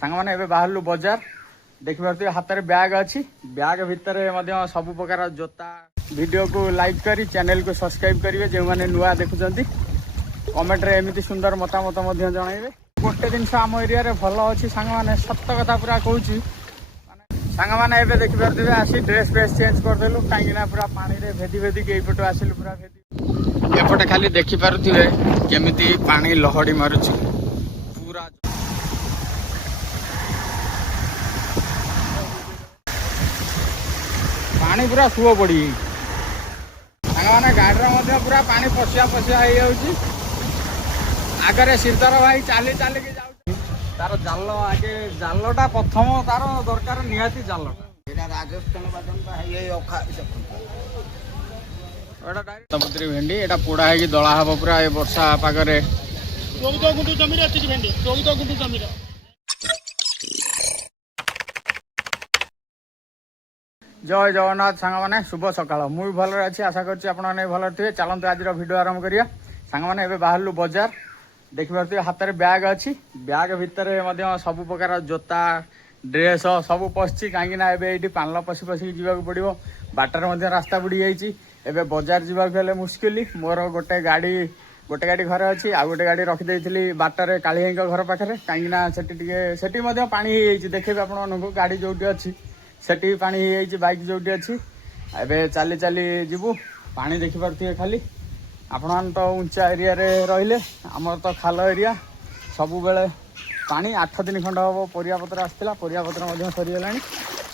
सांगमाने एबे बाहरलु बजार देखिए हाथ में बैग अच्छी बैग भितर सब प्रकार जोता वीडियो को लाइक करी चैनल को सब्सक्राइब करेंगे जो मैंने नुआ देखुं कमेंट रे एमती सुंदर मतामत जनइबे गोटे जिनस आम एरिया रे भल अच्छी सांग मैंने सत कथा पूरा कहूँ सांग मैंने एबे देखिपे आसी ड्रेस फ्रेस चेंज करदेलु कहीं पूरा पानी रे भेदी भेदी यपटू आसिलु पूरा भेदी एपटे खाली देखिपे केमिति पानी लहड़ी मारुची पूरा पानी पूरा सुओ पड़ी मैंने गाड़ी पूरा पानी पशिया पशिया हो आगे श्रीधर भाई चली चलिकी जाऊँ तार जाल आगे जालटा प्रथम तार दरकार निहाती जालटा राजस्थान भेंडी एटा पोड़ा है दला हम पूरा वर्षा पागे 14 गुंटू जमीन अच्छी भेंडी 14 गुंटू जमीन जय जगन्नाथ सांग मैंने शुभ सकाल मुझे भल अच्छी आशा करें भल थे चलते आज वीडियो आरंभ करिया सांग मैंने एबे बाहरलु बजार देखिपे हाथ में बैग अच्छी बैग भितर सब प्रकार जोता ड्रेस सब पशि कहीं पाल पशि पशिक जावाक पड़ो बाटर रास्ता बुड़ी जाइए एबे बजार जावाक मुस्किल मोर गोटे गाड़ी घरे अच्छी आ गोटे गाड़ी रखिदे बाटर काली घर पाखे कहीं सेठी पानी देखेबे आपको गाड़ी जो अच्छी सेठी पानी बाइक जो अच्छी एबे चली चली जीवु पानी देखिपे खाली आपण तो उंचा एरिया रे रहिले आमर तो खाल एरिया सब बेले पानी 8 दिन खंड हम परियापत्र आसला परियापत्र सरीगला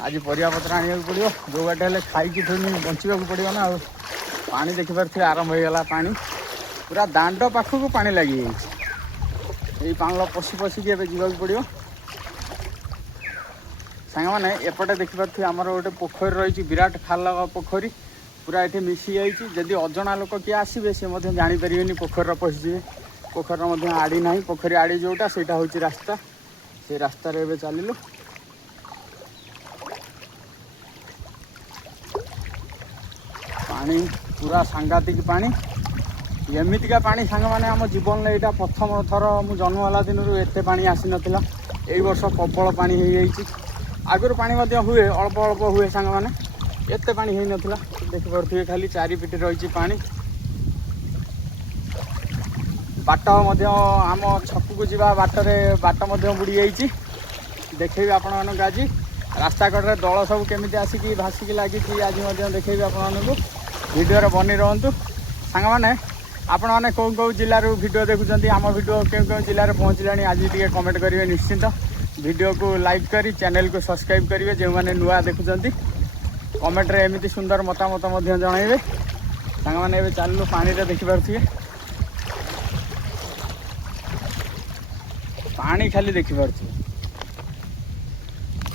आज परियापत्र आने पड़ो जो बाटे हेल्ले खाई बंचा पड़ो ना पानी देखिपे आरंभ होगा पानी पूरा दांड पाखक पानी लगी यही पाल पशि पशिक जावाक पड़ो सांग मैंने एपटे देखिपे आमर गोटे पोखरी रही विराट खाल पोखरी पूरा ये मिसी जाइए अजना लोक किए आसवे सी जापर पोखर पशिजे पोखर आड़ी ना पोखरी आड़ी जोटा से हूँ रास्ता से रास्ता रे चलू पानी पूरा सांघातिक पानी एमतीका पानी सांग मैंने आम जीवन में यहाँ प्रथम थर मु जन्म होला दिन एत पानी आसी नाला यही वर्ष प्रबल पानी हो आगुरी पानी हुए अल्प अल्प हुए सांग मैंने एत पानी हो नाला देखिपे खाली चारिपिट रही पानी बाट आम छक को जा बाटरे बाट बुड़ी जाइए देखेबी आपण आज रास्ता कड़े दल सब केमी आसिक भासिक लगी आज देखेबी आपण भिडियो बनी रुँ सांग मैंने आपण मैंने कौ कौ जिलूर भिड देखुं आम भिड क्यों जिले में पहुँचला आज टे कमेंट करेंगे निश्चिंत वीडियो को लाइक करी चैनल को सब्सक्राइब करेंगे जो मैंने नुआ देखुं कमेंट रे एमती सुंदर मतामत जनइबे सांग मैंने एबे चलू पानी रे देखिपे पानी खाली देखिपे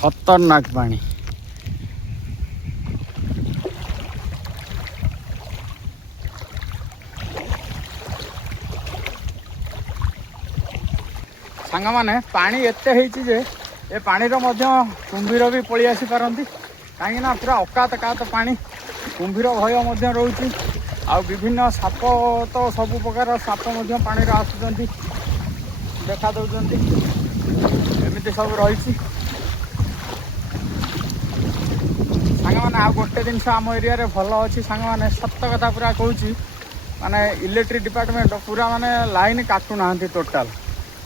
खतरनाक पानी सांग मैंने पानी एते हेची जे ए पानी रो मध्य कुंभीर भी पळी आसी पारंती कहीं पूरा अकात कात पानी कुंभीर भय रोचे आ विभिन्न साप तो सब प्रकार साप पानी आसुँच देखा दौरान एमती सब रही सांग मैंने आ गोटे जिनस आम एरिया रे भल अच्छी सांग मैंने सत कथा पूरा कहूँ माने इलेक्ट्रिक डिपार्टमेंट पूरा माने लाइन काटू ना टोटाल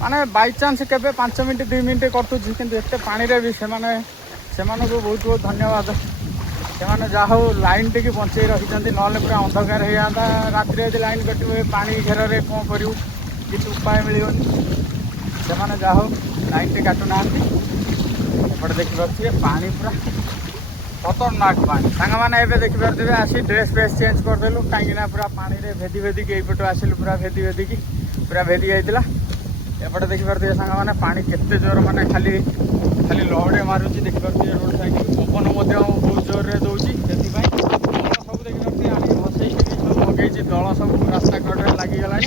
माने बाई चान्स केबे 5 मिनट 2 मिनट करतुची किंतु एते पानी रे भी से बहुत बहुत धन्यवाद से जहाँ लाइन टी बचे रही ना पूरा अंधकार हो जाता राति यदि लाइन कटे पानी घेर में कौन करूँ किसी उपाय मिलनी से जहाँ लाइन टी काटुना एपटे देखिपे पानी पूरा खतरनाक पानी सांग मैंने एबे देखिपे आसी ड्रेस फ्रेस चेंज करदेलु कहीं पूरा पानी रे भेदी भेदी यपटू आसिलु पूरा भेदी भेदी पूरा भेदी जाइला एपटे देखिपे सांग मैंने पानी केते जोर माने खाली खाली लहड़े मारुची देखिपे रोड साइड पवन बहुत जोर रे दौर सब देखिए भसई सब लगे दल सब रास्ता कड़े लगिगला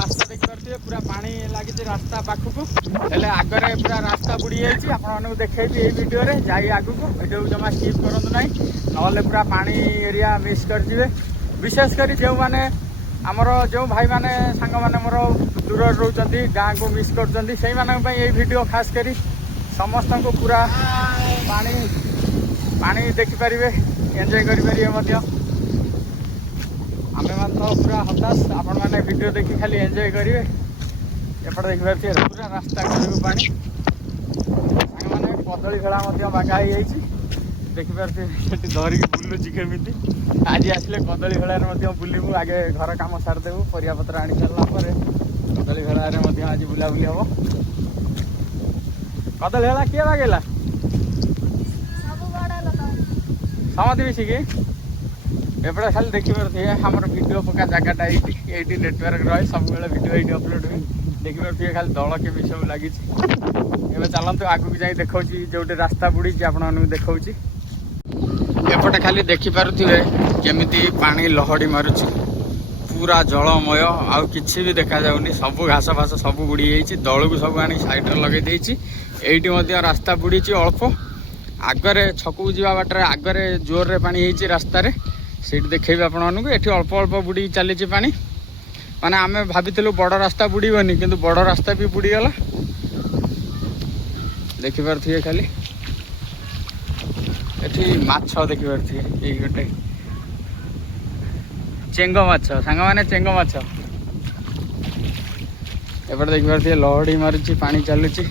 रास्ता देखिपे पूरा पानी लगी रास्ता पाखक हेले आगे पूरा रास्ता बुड़ी जाइए आपको देखेबी ये वीडियो रे जाई आगु को वीडियो जमा स्किप करूँ ना ना पूरा पानी एरिया मिस कर विशेषकर जो मैंने ଆମର ଯେଉଁ ଭାଇମାନେ ସାଙ୍ଗମାନେ ମୋର ଦୂରରେ ରହୁଛନ୍ତି ଗାଁକୁ ମିସ୍ କରୁଛନ୍ତି ସେଇମାନଙ୍କ ପାଇଁ ଏଇ ଭିଡ଼ିଓ ଖାସ୍ କରି ସମସ୍ତଙ୍କୁ ପୁରା ପାଣି ପାଣି ଦେଖିପାରିବେ ଏନ୍ଜୟ କରିପାରିବେ ମଧ୍ୟ। ଆମେମାନେ ତ ପୁରା ହତାଶ, ଆପଣମାନେ ଭିଡ଼ିଓ ଦେଖି ଖାଲି ଏନ୍ଜୟ କରିବେ। ଏପଟେ ଦେଖିପାରୁଥିବେ ପୁରା ରାସ୍ତା କଡ଼କୁ ପାଣି। ସାଙ୍ଗମାନେ କଦଳୀ ଭେଳା ମଧ୍ୟ ବାଗା ହେଇଯାଇଛି, ଦେଖିପାରୁଥିବେ ସେଠି ଧରିକି ବୁଲୁଛି କେମିତି। ଆଜି ଆସିଲେ କଦଳୀ ଭେଳାରେ ମଧ୍ୟ ବୁଲିବୁ, ଆଗେ ଘର କାମ ସାରିଦେବୁ, ପରିବାପତ୍ର ଆଣି ସାରିଲା ପରେ କଦଳୀ ଭେଳାରେ ମଧ୍ୟ ଆଜି ବୁଲାବୁଲି ହେବ। କଦଳୀ ଭେଳା କିଏ ବାଗେଇଲା? ସମସ୍ତେ ମିଶିକି। ଏପଟେ ଖାଲି ଦେଖିପାରୁଥିବେ ଆମର ଭିଡ଼ିଓ ପକା ଜାଗାଟା ଏଇଠି, ଏଇଠି ନେଟୱାର୍କ ରହେ, ସବୁବେଳେ ଭିଡ଼ିଓ ଏଇଠି ଅପଲୋଡ଼ ହୁଏ। ଦେଖିପାରୁଥିବେ ଖାଲି ଦଳ କେମିତି ସବୁ ଲାଗିଛି। ଏବେ ଚାଲନ୍ତୁ ଆଗକୁ ଯାଇ ଦେଖାଉଛି ଯେଉଁଠି ରାସ୍ତା ବୁଡ଼ିଛି ଆପଣମାନଙ୍କୁ ଦେଖାଉଛି। ଏପଟେ ଖାଲି ଦେଖିପାରୁଥିବେ କେମିତି ପାଣି ଲହଡ଼ି ମାରୁଛି, ପୁରା ଜଳମୟ, ଆଉ କିଛି ବି ଦେଖାଯାଉନି। ସବୁ ଘାସ ଫାସ ସବୁ ବୁଡ଼ି ଯାଇଛି, ଦଳକୁ ସବୁ ଆଣି ସାଇଡ଼ରେ ଲଗେଇ ଦେଇଛି। ଏଇଠି ମଧ୍ୟ ରାସ୍ତା ବୁଡ଼ିଛି ଅଳ୍ପ, ଆଗରେ ଛକକୁ ଯିବା ବାଟରେ ଆଗରେ ଜୋରରେ ପାଣି ହେଇଛି ରାସ୍ତାରେ, ସେଇଠି ଦେଖେଇବି ଆପଣମାନଙ୍କୁ। ଏଠି ଅଳ୍ପ ଅଳ୍ପ ବୁଡ଼ିକି ଚାଲିଛି ପାଣି, ମାନେ ଆମେ ଭାବିଥିଲୁ ବଡ଼ ରାସ୍ତା ବୁଡ଼ିବନି, କିନ୍ତୁ ବଡ଼ ରାସ୍ତା ବି ବୁଡ଼ିଗଲା। ଦେଖିପାରୁଥିବେ ଖାଲି ଏଠି ମାଛ ଦେଖିପାରୁଥିବେ, ଏଇ ଗୋଟେ ଚେଙ୍ଗ ମାଛ, ସାଙ୍ଗମାନେ ଚେଙ୍ଗ ମାଛ। ଏପଟେ ଦେଖିପାରୁଥିବେ ଲହଡ଼ି ମାରୁଛି, ପାଣି ଚାଲୁଛି।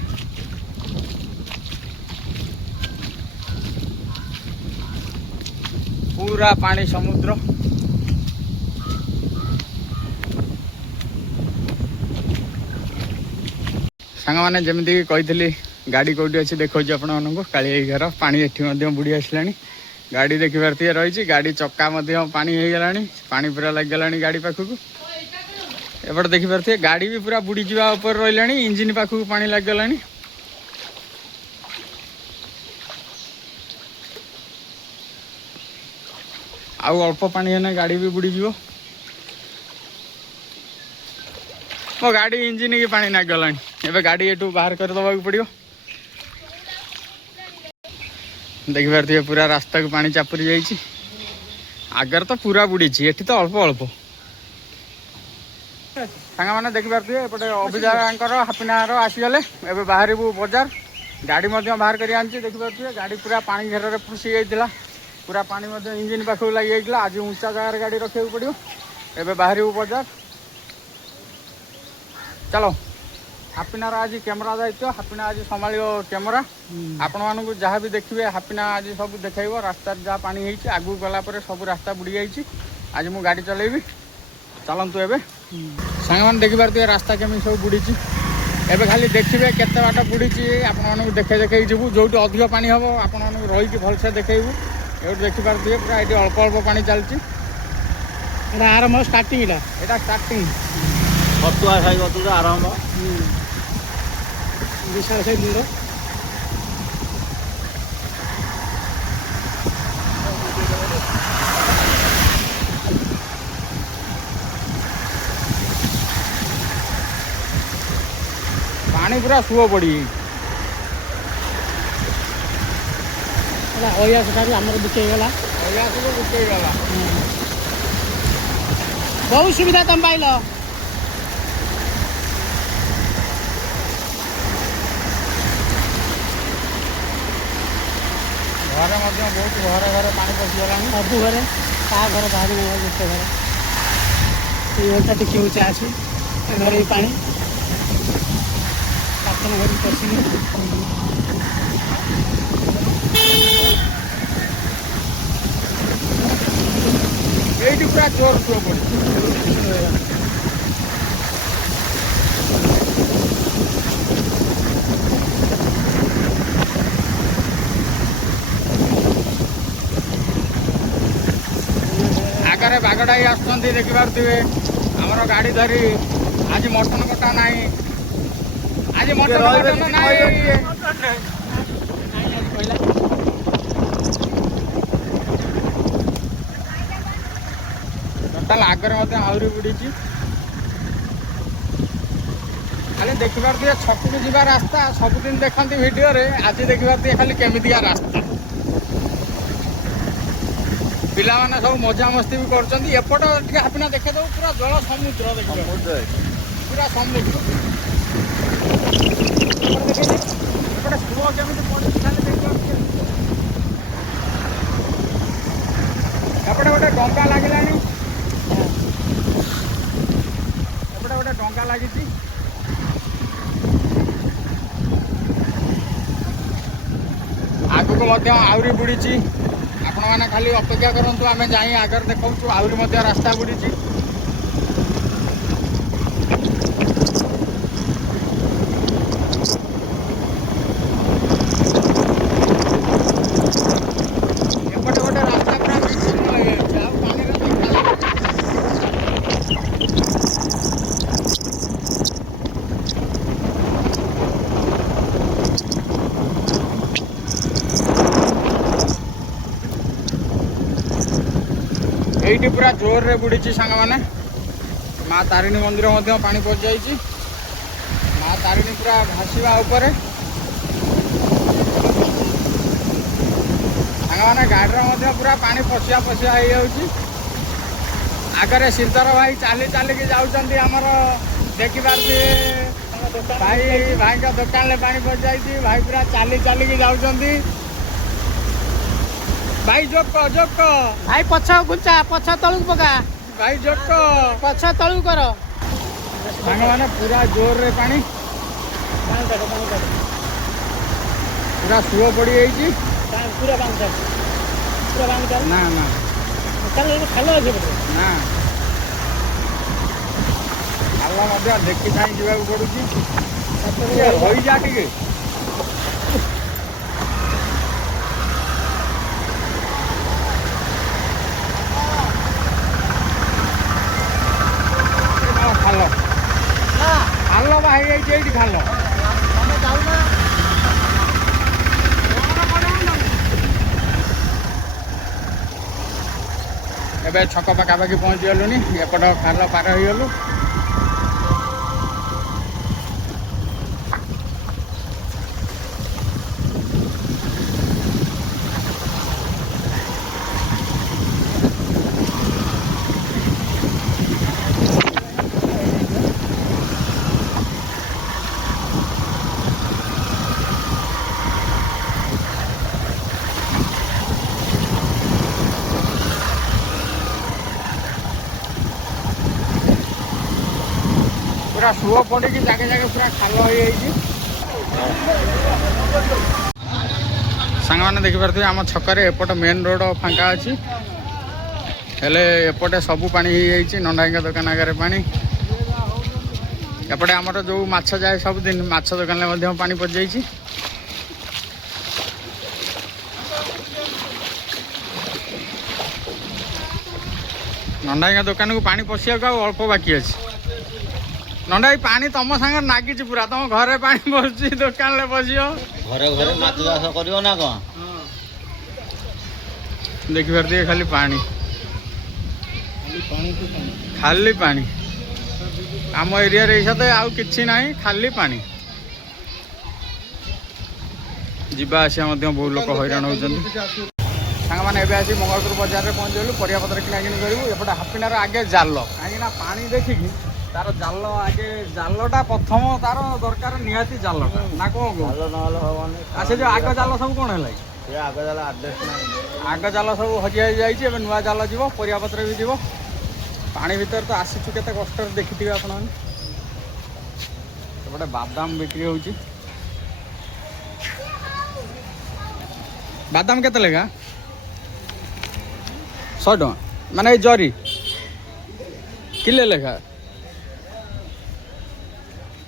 ପୁରା ପାଣି ସମୁଦ୍ର। ସାଙ୍ଗମାନେ ଯେମିତିକି କହିଥିଲି ଗାଡ଼ି କେଉଁଠି ଅଛି ଦେଖାଉଛି ଆପଣମାନଙ୍କୁ, କାଳିଆଇ ଘର। ପାଣି ଏଠି ମଧ୍ୟ ବୁଡ଼ି ଆସିଲାଣି, ଗାଡ଼ି ଦେଖିପାରୁଥିବେ ରହିଛି, ଗାଡ଼ି ଚକା ମଧ୍ୟ ପାଣି ହେଇଗଲାଣି, ପାଣି ପୁରା ଲାଗିଗଲାଣି ଗାଡ଼ି ପାଖକୁ। ଏପଟେ ଦେଖିପାରୁଥିବେ ଗାଡ଼ି ବି ପୁରା ବୁଡ଼ିଯିବା ଉପରେ ରହିଲାଣି, ଇଞ୍ଜିନ୍ ପାଖକୁ ପାଣି ଲାଗିଗଲାଣି। ଆଉ ଅଳ୍ପ ପାଣି ହେଲେ ଗାଡ଼ି ବି ବୁଡ଼ିଯିବ। ମୋ ଗାଡ଼ି ଇଞ୍ଜିନ୍ କି ପାଣି ଲାଗିଗଲାଣି, ଏବେ ଗାଡ଼ି ଏଠୁ ବାହାର କରିଦେବାକୁ ପଡ଼ିବ। ଦେଖିପାରୁଥିବେ ପୁରା ରାସ୍ତାକୁ ପାଣି ଚାପୁରି ଯାଇଛି, ଆଗରେ ତ ପୁରା ବୁଡ଼ିଛି, ଏଠି ତ ଅଳ୍ପ ଅଳ୍ପ। ସାଙ୍ଗମାନେ ଦେଖିପାରୁଥିବେ ଏପଟେ ଅଭିଯାଙ୍କର ହାପିନାର ଆସିଗଲେ, ଏବେ ବାହାରିବୁ ବଜାର। ଗାଡ଼ି ମଧ୍ୟ ବାହାର କରି ଆଣିଛି, ଦେଖିପାରୁଥିବେ ଗାଡ଼ି ପୁରା ପାଣି ଘେରରେ ଫସି ଯାଇଥିଲା, ପୁରା ପାଣି ମଧ୍ୟ ଇଞ୍ଜିନ୍ ପାଖକୁ ଲାଗିଯାଇଥିଲା। ଆଜି ଉଞ୍ଚା ଜାଗାରେ ଗାଡ଼ି ରଖିବାକୁ ପଡ଼ିବ। ଏବେ ବାହାରିବୁ ବଜାର, ଚାଲ। ହାପିନାର ଆଜି କ୍ୟାମେରା ଦାୟିତ୍ୱ, ହାପିନା ଆଜି ସମ୍ଭାଳିବ କ୍ୟାମେରା। ଆପଣମାନଙ୍କୁ ଯାହା ବି ଦେଖିବେ ହାପିନା ଆଜି ସବୁ ଦେଖାଇବ। ରାସ୍ତାରେ ଯାହା ପାଣି ହେଇଛି, ଆଗକୁ ଗଲା ପରେ ସବୁ ରାସ୍ତା ବୁଡ଼ି ଯାଇଛି। ଆଜି ମୁଁ ଗାଡ଼ି ଚଲେଇବି, ଚାଲନ୍ତୁ ଏବେ। ସାଙ୍ଗମାନେ ଦେଖିପାରୁଥିବେ ରାସ୍ତା କେମିତି ସବୁ ବୁଡ଼ିଛି। ଏବେ ଖାଲି ଦେଖିବେ କେତେ ବାଟ ବୁଡ଼ିଛି, ଆପଣମାନଙ୍କୁ ଦେଖେଇ ଯିବୁ। ଯେଉଁଠି ଅଧିକ ପାଣି ହେବ ଆପଣମାନଙ୍କୁ ରହିକି ଭଲସେ ଦେଖେଇବୁ। ଏଇଠି ଦେଖିପାରୁଥିବେ ପୁରା ଏଠି ଅଳ୍ପ ଅଳ୍ପ ପାଣି ଚାଲିଛି। এটা আরম্ভ স্টার্টিং, এটা ଷ୍ଟାର୍ଟିଂ ফতুয়া সাই কতটা আরম্ভ বিশাল সাই মুন্ড। ପାଣି ପୁରା ସୁଅ ପଡ଼ିଯାଇଛି। ଠାରୁ ଆମର ବିକେଇଗଲା, ସବୁ ବୁକେଇଗଲା। ବହୁତ ସୁବିଧା ତମେ ପାଇଲ। ଘରେ ମଧ୍ୟ ବହୁତ ଘରେ ଘରେ ପାଣି ପଶିଗଲାଣି, ସବୁ ଘରେ, କାହା ଘର ବାହାରି ନାହିଁ, ଗୋଟେ ଘର। এই ঘরটা ଟିକେ ଉঁଚା ଅଛି, ଘରେ ବି ପାଣି, ପାଖନ ଘରକୁ ପଶିନି। ଏଇଠି ପୁରା ଜୋର ସୁଅ ପଡ଼ିଛି। ଆଗରେ ବାଗଡ଼ାଇ ଆସୁଛନ୍ତି, ଦେଖିପାରୁଥିବେ ଆମର ଗାଡ଼ି ଧରି। ଆଜି ମଟନ କଟା ନାହିଁ, ଆଜି ମଟନ ନାହିଁ। ଟୋଟାଲ ଆଗରେ ମଧ୍ୟ ଆହୁରି ବୁଡ଼ିଛି। ଖାଲି ଦେଖିପାରୁଥିବେ ଛକକୁ ଯିବା ରାସ୍ତା, ସବୁଦିନ ଦେଖନ୍ତି ଭିଡ଼ିଓରେ, ଆଜି ଦେଖିପାରୁଥିବେ ଖାଲି କେମିତିକା ରାସ୍ତା। ପିଲାମାନେ ସବୁ ମଜାମସ୍ତି ବି କରୁଛନ୍ତି। ଏପଟ ଟିକେ ହାପିନା ଦେଖେଇ ଦେବୁ, ପୁରା ଜଳ ସମୁଦ୍ର ଦେଖିବ, ପୁରା ସମୁଦ୍ର। ଏପଟେ ସୁଅ କେମିତି ପଡୁଛି ଖାଲି ଦେଖିବ। ଏପଟେ ଗୋଟେ ଡଙ୍ଗା ଲାଗିଲାଣି, ଏପଟେ ଗୋଟେ ଡଙ୍ଗା ଲାଗିଛି। ଆଗକୁ ମଧ୍ୟ ଆହୁରି ବୁଡ଼ିଛି, ଆପଣମାନେ ଖାଲି ଅପେକ୍ଷା କରନ୍ତୁ, ଆମେ ଯାଇ ଆଗରେ ଦେଖାଉଛୁ ଆହୁରି ମଧ୍ୟ ରାସ୍ତା ବୁଡ଼ିଛି। ଏପଟେ ଗୋଟେ ରାସ୍ତା ପୁରା ବିଚ୍ଛିନ୍ନ ହେଇଯାଇଛି, ଆଉ ପାଣିରେ ଦେଖାଯାଉଛି। ଏଇଠି ପୁରା ଜୋରରେ ବୁଡ଼ିଛି ସାଙ୍ଗମାନେ। ମା ତାରିଣୀ ମନ୍ଦିର ମଧ୍ୟ ପାଣି ପଶିଯାଇଛି। ମା ତାରିଣୀ ପୁରା ଭାସିବା ଉପରେ। ସାଙ୍ଗମାନେ ଗାଡ଼ିରେ ମଧ୍ୟ ପୁରା ପାଣି ପଶିଆ ହେଇଯାଉଛି। ଆଗରେ ଶ୍ରୀଧର ଭାଇ ଚାଲି ଚାଲିକି ଯାଉଛନ୍ତି, ଆମର ଦେଖିପାରୁଥିବେ ଭାଇଙ୍କ ଦୋକାନରେ ପାଣି ପଶିଯାଇଛି। ଭାଇ ପୁରା ଚାଲି ଚାଲିକି ଯାଉଛନ୍ତି। ଭାଇ ଯୋଗ ଭାଇ ପଛ ଘୁଞ୍ଚା, ପଛ ତଳକୁ ପକା, ଭାଇ ଯୋଗ ପଛ ତଳକୁ କର। ସାଙ୍ଗମାନେ ପୁରା ଜୋରରେ ପାଣି, ପାଣି କାଟ, ପୁରା ସୁଅ ପଡ଼ିଯାଇଛି। ପୁରା ପାଣି ଚାଲ, ପୁରା ପାଣି ଚାଲ। ନା ନା ଖାଲ ଅଛି ବୋଧେ। ନା, ଖାଲ ମଧ୍ୟ ଦେଖି ଚାହିଁ ଯିବାକୁ ପଡୁଛି। ରହିଯା ଟିକେ। ଖାଲ ବା ହେଇଯାଇଛି ଏଇଠି ଖାଲ। ତମେ ଯାଉନା। ଏବେ ଛକ ପାଖାପାଖି ପହଞ୍ଚିଗଲୁନି, ଏପଟ ଖାଲ ପାର ହେଇଗଲୁ। ପୁରା ସୁଅ ପଡ଼ିକି ଜାଗେ ଜାଗେ ପୁରା ଖାଲ ହେଇଯାଇଛି। ସାଙ୍ଗମାନେ ଦେଖିପାରୁଥିବେ ଆମ ଛକରେ ଏପଟ ମେନ୍ ରୋଡ଼ ଫାଙ୍କା ଅଛି, ହେଲେ ଏପଟେ ସବୁ ପାଣି ହେଇଯାଇଛି। ନଣ୍ଡାଇଙ୍କ ଦୋକାନ ଆଗରେ ପାଣି। ଏପଟେ ଆମର ଯେଉଁ ମାଛ ଯାଏ ସବୁଦିନ, ମାଛ ଦୋକାନରେ ମଧ୍ୟ ପାଣି ପଶିଯାଇଛି। ନଣ୍ଡାଇଙ୍କ ଦୋକାନକୁ ପାଣି ପଶିବାକୁ ଆଉ ଅଳ୍ପ ବାକି ଅଛି। ନଣ୍ଡା ଏଇ ପାଣି ତମ ସାଙ୍ଗରେ ନାଗିଛି ପୁରା, ତମ ଘରେ ପାଣି ପଶୁଛି, ଦୋକାନରେ ପଶିବ। ଘରେ ଘରେ ମାଛ ଚାଷ କରିବ ନା କଣ? ଦେଖିପାରୁଥିବେ ଖାଲି ପାଣି, ଖାଲି ପାଣି। ଆମ ଏରିଆରେ ଏଇ ସାଥେ ଆଉ କିଛି ନାହିଁ, ଖାଲି ପାଣି। ଯିବା ଆସିବା ମଧ୍ୟ ବହୁ ଲୋକ ହଇରାଣ ହେଉଛନ୍ତି। ସାଙ୍ଗମାନେ ଏବେ ଆସି ମଙ୍ଗଳପୁର ବଜାରରେ ପହଞ୍ଚିଗଲୁ, ପରିବାପତ୍ର କିଣାକିଣି କରିବୁ। ଏପଟେ ହାପିନାର ଆଗେ ଜାଲ, କାହିଁକିନା ପାଣି ଦେଖିକି ତାର ଜାଲ ଆଗେ, ଜାଲଟା ପ୍ରଥମ ତାର ଦରକାର ନିହାତି ଜାଲଟା, ନା କ'ଣ କହୁଛୁ? ଜାଲ ନହେଲେ ହବନି। ସେ ଯେଉଁ ଆଗ ଜାଲ ସବୁ କ'ଣ ହେଲା? ସେ ଆଗ ଜାଲ ଆଡ୍ରେସ୍ ନାହିଁ। ଆଗ ଜାଲ ସବୁ ହଜି ଯାଇଛି, ଏବେ ନୂଆ ଜାଲ ଯିବ, ପରିବାପତ୍ର ବି ଯିବ। ପାଣି ଭିତରେ ତ ଆସିଛୁ କେତେ କଷ୍ଟରେ, ଦେଖିଥିବେ ଆପଣମାନେ। ଏପଟେ ବାଦାମ ବିକ୍ରି ହେଉଛି। ବାଦାମ କେତେ ଲେଖା? 100 ଟଙ୍କା, ମାନେ ଏଇ ଜରି କିଲେ ଲେଖା।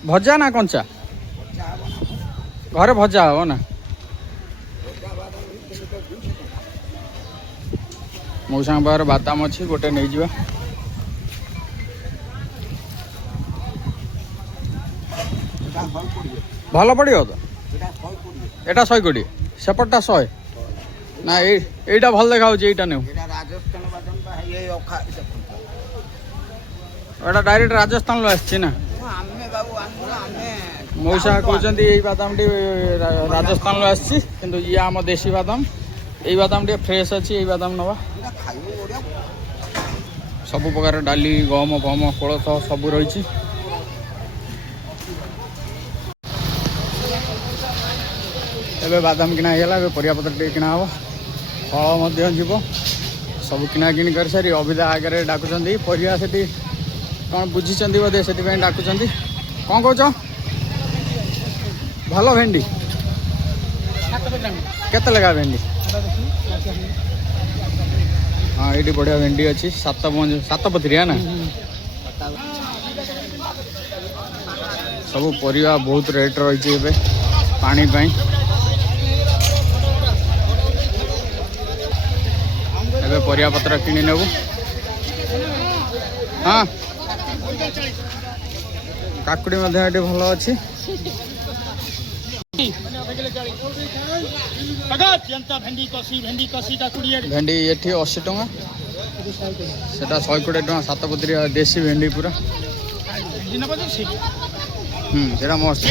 ଭଜା ନା କଞ୍ଚା? ଘରେ ଭଜା ହବ ନା? ମଉସାଙ୍କ ପାଖରେ ବାଦାମ ଅଛି, ଗୋଟେ ନେଇଯିବା। ଭଲ ପଡ଼ିବ ତ? ଏଇଟା 120, ସେପଟଟା 100 ନା? এইটা ଭଲ ଦେଖାଯାଉଛି, এইটা ନେଉ। ରାଜସ୍ଥାନ ବାଦାମ ବା ଏଇ ଅଖା ଏଇଟା ଡାଇରେକ୍ଟ ରାଜସ୍ଥାନରୁ ଆସିଛି ନା? ଆମେ ବାବୁ ଆମେ ମଉସା କହୁଛନ୍ତି ଏଇ ବାଦାମଟି ରାଜସ୍ଥାନରୁ ଆସିଛି, କିନ୍ତୁ ଇଏ ଆମ ଦେଶୀ ବାଦାମ, এই বাଦାম টিকে ফ্ରେଶ୍ ଅଛି ଏଇ ବାଦାମ ନେବା ଖାଇବୁ ବଢ଼ିଆ। ସବୁ ପ୍ରକାର ଡାଲି ଗହମ ଫହମ କୋଳଥ ସବୁ ରହିଛି। ଏବେ ବାଦାମ କିଣା ହେଇଗଲା ଏବେ ପରିବାପତ୍ର ଟିକେ କିଣା ହେବ ଫଳ ମଧ୍ୟ ଯିବ ସବୁ କିଣାକିଣି କରିସାରି ଅବିଦା ଆଗରେ ଡାକୁଛନ୍ତି ପରିବା ସେଠି କ'ଣ ବୁଝିଛନ୍ତି ବୋଧେ ସେଥିପାଇଁ ଡାକୁଛନ୍ତି। କ'ଣ କହୁଛ? ଭଲ ଭେଣ୍ଡି କେତେ ଲେଖା ଭେଣ୍ଡି? ହଁ ଏଇଠି ବଢ଼ିଆ ଭେଣ୍ଡି ଅଛି ସାତପତ୍ରିଆ ନା ସବୁ ପରିବା ବହୁତ ରେଟ୍ ରହିଛି ଏବେ ପାଣି ପାଇଁ। ଏବେ ପରିବାପତ୍ର କିଣି ନେବୁ। ହଁ କାକୁଡ଼ି ମଧ୍ୟ ଏଠି ଭଲ ଅଛି। ଭେଣ୍ଡି ଏଠି 80 ଟଙ୍କା ସେଟା 120 ଟଙ୍କା ସାତପତ୍ରିଆ ଦେଶୀ ଭେଣ୍ଡି ପୁରା। ସେଟା ମସ୍ତ।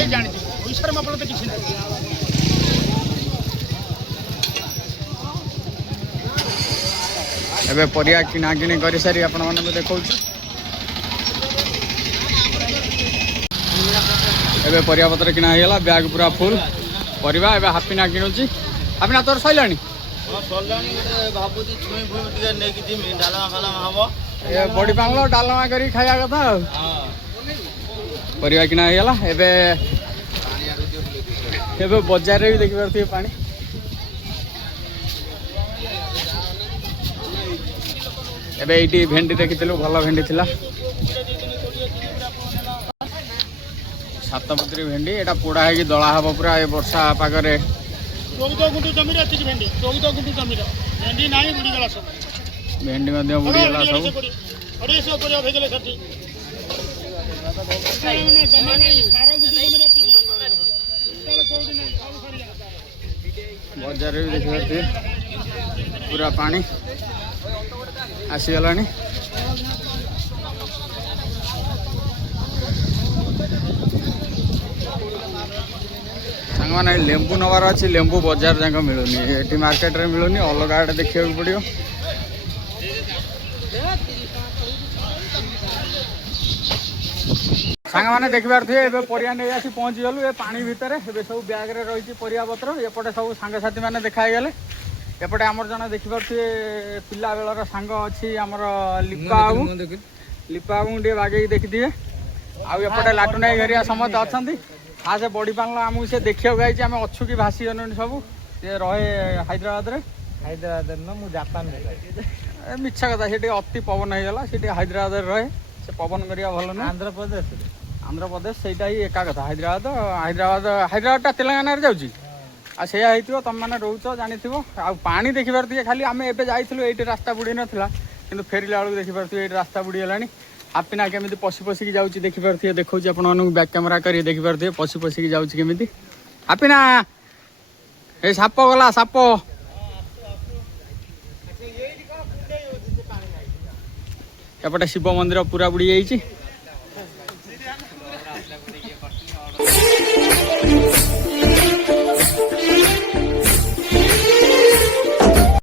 ଏବେ ପରିବା କିଣାକିଣି କରିସାରି ଆପଣମାନଙ୍କୁ ଦେଖାଉଛି। ଏବେ ପରିବାପତ୍ର କିଣା ହେଇଗଲା ବ୍ୟାଗ୍ ପୁରା ଫୁଲ୍ ପରିବା। ଏବେ ହାପିନା କିଣୁଛି। ହାପିନା ତୋର ସରିଲାଣି? ଭାବୁଛି ଛୁଇଁ ଫୁଇଁ ଟିକେ ନେଇକି ଯିମି ଡାଲମା ଫାଲମା ହବ। ଏ ବଡ଼ି ପାଣିଲ ଡାଲମା କରିକି ଖାଇବା କଥା ଆଉ। ପରିବା କିଣା ହେଇଗଲା। ଏବେ ବଜାରରେ ବି ଦେଖିପାରୁଥିବେ ପାଣି। ଏବେ ଏଇଠି ଭେଣ୍ଡି ଦେଖିଥିଲୁ ଭଲ ଭେଣ୍ଡି ଥିଲା ସାତପତ୍ରୀ ଭେଣ୍ଡି। ଏଇଟା ପୋଡ଼ା ହେଇକି ଦଳା ହବ ପୁରା ଏ ବର୍ଷା ପାଗରେ। 14 ଗୁଣ୍ଠୁ ଜମିରେ ଏତିକି ଭେଣ୍ଡି 14 ଗୁଣ୍ଠୁ ଜମିର ଭେଣ୍ଡି ନାହିଁ ବୁଡ଼ିଗଲା ସବୁ। ଭେଣ୍ଡି ମଧ୍ୟ ବୁଡ଼ିଗଲା ସବୁ। 250 ପରିବା ଭେଜଲେ ସେଠି ଜମା ନାହିଁ 12 ଗୁଣ୍ଠୁ ଜମିରେ ଏତିକି କୋଉଠି ନାହିଁ ସବୁ ସରିଗଲା। ବଜାରରେ ବି ଦେଖିପାରୁଥିବେ ପୁରା ପାଣି ଆସିଗଲାଣି। ସାଙ୍ଗମାନେ ଲେମ୍ବୁ ନେବାର ଅଛି। ଲେମ୍ବୁ ବଜାର ଯାକ ମିଳୁନି ଏଠି ମାର୍କେଟରେ ମିଳୁନି ଅଲଗା ଆଡ଼େ ଦେଖିବାକୁ ପଡ଼ିବ। ସାଙ୍ଗମାନେ ଦେଖିପାରୁଥିବେ ଏବେ ପରିବା ନେଇ ଆସି ପହଞ୍ଚିଗଲୁ ଏ ପାଣି ଭିତରେ। ଏବେ ସବୁ ବ୍ୟାଗ୍ରେ ରହିଛି ପରିବାପତ୍ର। ଏପଟେ ସବୁ ସାଙ୍ଗସାଥି ମାନେ ଦେଖା ହେଇଗଲେ। ଏପଟେ ଆମର ଜଣେ ଦେଖିପାରୁଥିବେ ପିଲା ବେଳର ସାଙ୍ଗ ଅଛି ଆମର ଲିପା ବାବୁ। ଲିପା ବାବୁଙ୍କୁ ଟିକେ ବାଗେଇକି ଦେଖିଥିବେ। ଆଉ ଏପଟେ ଲାଟୁନାଇ ଘରିଆ ସମସ୍ତେ ଅଛନ୍ତି। ସେ ବଡ଼ି ପାଣିଲ ଆମକୁ ସେ ଦେଖିବାକୁ ଆଇଛି ଆମେ ଅଛୁ କି ଭାସିଗଲୁଣି ସବୁ। ସେ ରହେ ହାଇଦ୍ରାବାଦରେ। ହାଇଦ୍ରାବାଦରେ ନା ମୁଁ ଜାପାନରେ ଏ ମିଛ କଥା ସେ ଟିକେ ଅତି ପବନ ହେଇଗଲା। ସେ ଟିକେ ହାଇଦ୍ରାବାଦରେ ରହେ। ସେ ପବନ କରିବା ଭଲ ନୁହେଁ। ଆନ୍ଧ୍ରପ୍ରଦେଶ ସେଇଟା ହିଁ ଏକା କଥା। ହାଇଦ୍ରାବାଦଟା ତେଲେଙ୍ଗାନାରେ ଯାଉଛି। ଆଉ ସେଇଆ ହେଇଥିବ ତମମାନେ ରହୁଛ ଜାଣିଥିବ। ଆଉ ପାଣି ଦେଖିପାରୁଥିବେ ଖାଲି ଆମେ ଏବେ ଯାଇଥିଲୁ ଏଇଠି ରାସ୍ତା ବୁଡ଼ି ନଥିଲା କିନ୍ତୁ ଫେରିଲା ବେଳକୁ ଦେଖିପାରୁଥିବେ ଏଇଠି ରାସ୍ତା ବୁଡ଼ିଗଲାଣି। ହାପିନା କେମିତି ପଶିକି ଯାଉଛି ଦେଖିପାରୁଥିବେ। ଦେଖାଉଛି ଆପଣମାନଙ୍କୁ ବ୍ୟାକ୍ କ୍ୟାମେରା କରି ଦେଖିପାରୁଥିବେ ପଶିକି ଯାଉଛି କେମିତି। ହାପିନା ଏଇ ସାପ ଗଲା ସାପ। ଏପଟେ ଶିବ ମନ୍ଦିର ପୁରା ବୁଡ଼ି ଯାଇଛି।